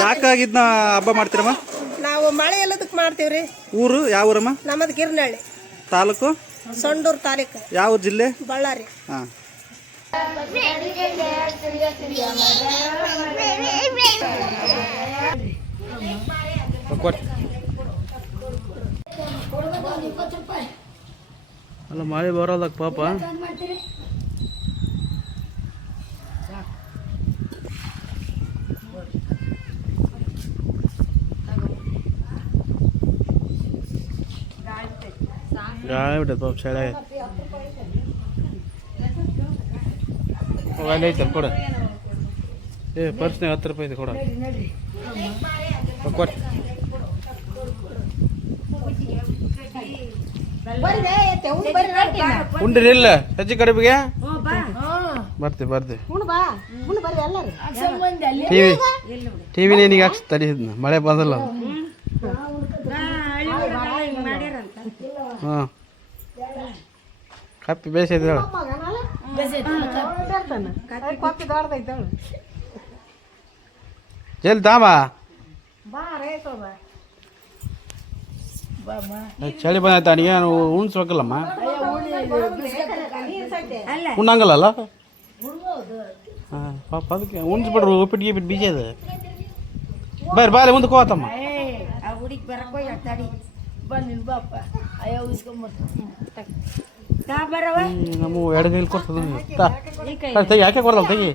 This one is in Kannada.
ಯಾಕಾಗಿದ್ನ ಹಬ್ಬ ಮಾಡ್ತೀರಮ್ಮ? ನಾವು ಮಳೆ ಎಲ್ಲದಕ್ಕೆ ಮಾಡ್ತೀವ್ರಿ. ಊರು ಯಾವ ಊರಮ್ಮ? ನಮ್ಮದು ಗಿರ್ನಳ್ಳಿ ತಾಲೂಕು ಸೊಂಡೂರು ತಾಲೂಕು. ಯಾವ ಜಿಲ್ಲೆ? ಬಳ್ಳಾರಿ. ಹಾಂ. ಅಲ್ಲ ಮಳೆ ಬರೋದಕ್ಕೆ ಪಾಪ ಗಾಳಿ ಬಿಟ್ಟದ ಪಾಪ ಸೆಳೆ ಅಲ್ಲಿ ಐತಲ್ಲ ಕೊಡ. ಪರ್ಸ್ನಾಗ 10 ರೂಪಾಯಿ ಇದೆ ಕೊಡ. ಕೊಟ್ಟು ಉಂಡಿರಿಲ್ಲ ಸಜ್ಜಿ ಕಡುಬಿಗೆ ಬರ್ತೀವಿ ಟಿವಿ ನೇನಿಗೆ ಹಾಕ್ಸ್ ತಡಿದ್ನ ಮಳೆ ಬಂದಲ್ಲ. ಹಾಂ ಕಪ್ಪಿ ಬೇಸೈತೆ ಹೇಳು. ಜಲ್ದಿ ತಾಮ ಚಳಿ ಬಂದಾಯ್ತು ಅಡಿಗೆ ಉಣ್ಸ್ಬೇಕಲ್ಲಮ್ಮ. ಉಣ್ಣಂಗಲ್ಲ ಹಾಂ ಪಾಪ ಅದಕ್ಕೆ ಉಣ್ಸ್ಬಿಡ್ರು. ಉಪ್ಪಿಟ್ಟು ಬಿಟ್ಟು ಬೀಜ ಇದೆ. ಬಾರಿ ಮುಂದಕ್ಕೆ ಹೋತಮ್ಮ. ನಮ್ಮ ಎಡಗೈಲಿ ಕೊಡ್ತದ ಯಾಕೆ ಕೊಡ್ದಲ್ಲ ತೆಗಿ.